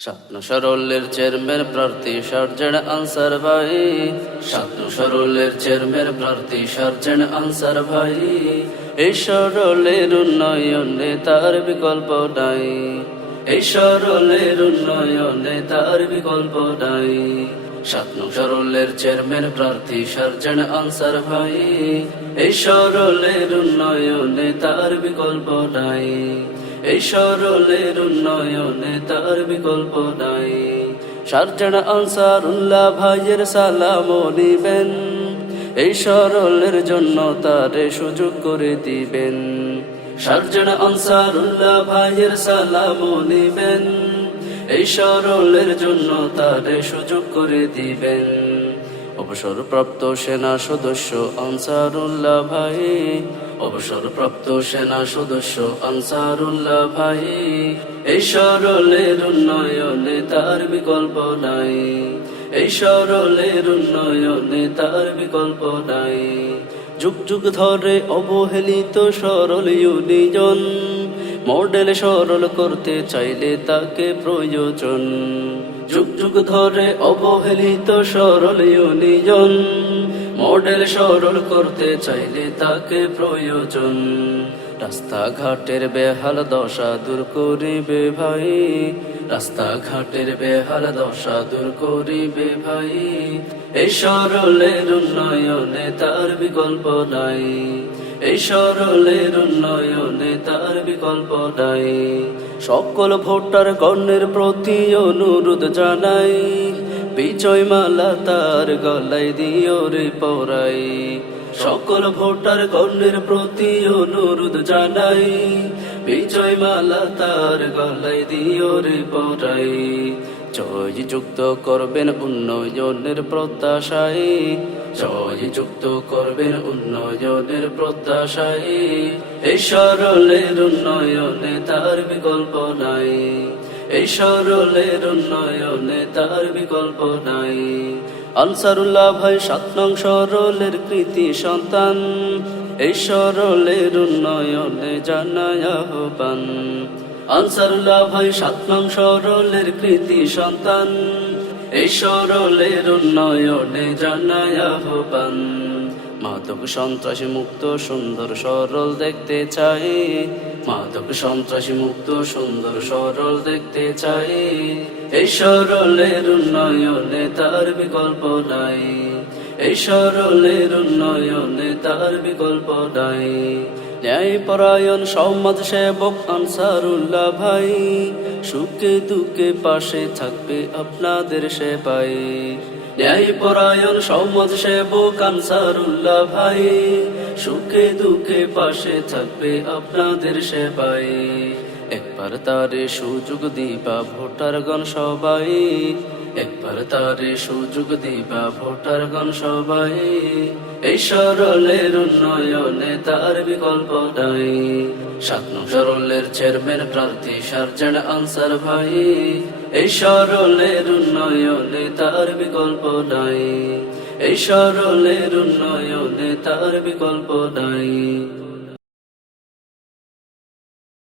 স্বপ্ন সরলের চেয়ারম্যান প্রার্থী sergeant answer ভাই, স্বপ্ন সরলের চেয়ারম্যান প্রার্থী সার্জেন্ট আনসার ভাই। এই সরলের উন্নয়নে তার বিকল্প নাই, এই সরলের উন্নয়নে তার বিকল্প নাই। স্বপ্ন সরলের চেয়ারম্যান প্রার্থী সার্জেন্ট আনসার ভাই, এই সরলের উন্নয়নে তার বিকল্প নাই, এই সরলের উন্নয়নে তার বিকল্প নাই। সার্জেন্ট আনসারুল্লাহ ভাইয়ের সালাম নিবেন, এই সরলের জন্য তারে সুযোগ করে দিবেন। সার্জেন্ট আনসারুল্লাহ ভাইয়ের সালাম নিবেন, এই সরলের জন্য তারে সুযোগ করে দিবেন। অবসরপ্রাপ্ত সেনা সদস্য আনসারুল্লাহ ভাই, অবসরপ্রাপ্ত সেনা সদস্য আনসারুল্লাহ ভাই। এই সরলের উন্নয়নে তার বিকল্প নাই, এই সরলের উন্নয়নে তার বিকল্প নাই। যুগ যুগ ধরে অবহেলিত সরল ইউনিয়ন, মডেল সরল করতে চাইলে তাকে প্রয়োজন। যুগ যুগ ধরে অবহেলিত সরল ইউনিয়ন, মডেল সরল করতে চাইলে তাকে প্রয়োজন। রাস্তাঘাটের বেহাল দশা দূর করিবে ভাই, রাস্তাঘাটের বেহাল দশা দূর করিবে ভাই। এই সরলের উন্নয়নে তার বিকল্প নাই, এই সরলের উন্নয়নে তার বিকল্প নাই। সকল ভোটার গণের প্রতি অনুরোধ জানাই, বিজয় মালা তার গলায় দিও রে পরাই। সকল ভোটার গণের প্রতি অনুরোধ জানাই, বিজয় মালা তার গলায় দিও রে পরাই। জয় যুক্ত করবেন উন্নয়নের প্রত্যাশায়, জয় যুক্ত করবেন উন্নয়নের প্রত্যাশায়। এই সরলের উন্নয়নে তার বিকল্প নাই, এই সরলের উন্নয়নে তার বিকল্প নাই। আনসারুল্লাহ ভাই ৭ নং সরলের কৃতি সন্তান, এই সরলের উন্নয়নে জানায় আহ্বান। আনসারুল্লাহ ভাই ৭ নং সরলের কৃতি সন্তান, এই সরলের উন্নয়নে জানায় আহ্বান। মাদক সন্ত্রাসী মুক্ত সুন্দর সরল দেখতে চাই, মাদক সন্ত্রাসী মুক্ত সুন্দর সরল দেখতে চাই। এই সরলের উন্নয়নে তার বিকল্প নাই, এই সরলের উন্নয়নে তার বিকল্প নাই। ন্যায়পরায়ণ সমাজ সেবক আনসারুল্লাহ ভাই, সুখে দুঃখে পাশে থাকবে আপনাদের সেবায়। ন্যায়পরায়ণ সমাজ সেবক আনসারুল্লাহ ভাই, সুখে দুঃখে পাশে থাকবে আপনাদের সেবায়। একবার তারে সুযোগ দিবা ভোটারগণ সবাই, একবার তারে সুযোগ দিবা ভোটারগণ সবাই। এই সরলের উন্নয়নে তার বিকল্প নাই। ৭ নং সরলের চেয়ারম্যান প্রার্থী সার্জেন্ট আনসার ভাই, এই সরলের উন্নয়নে তার বিকল্প নাই, এই সরলের উন্নয়নে তার বিকল্প নাই।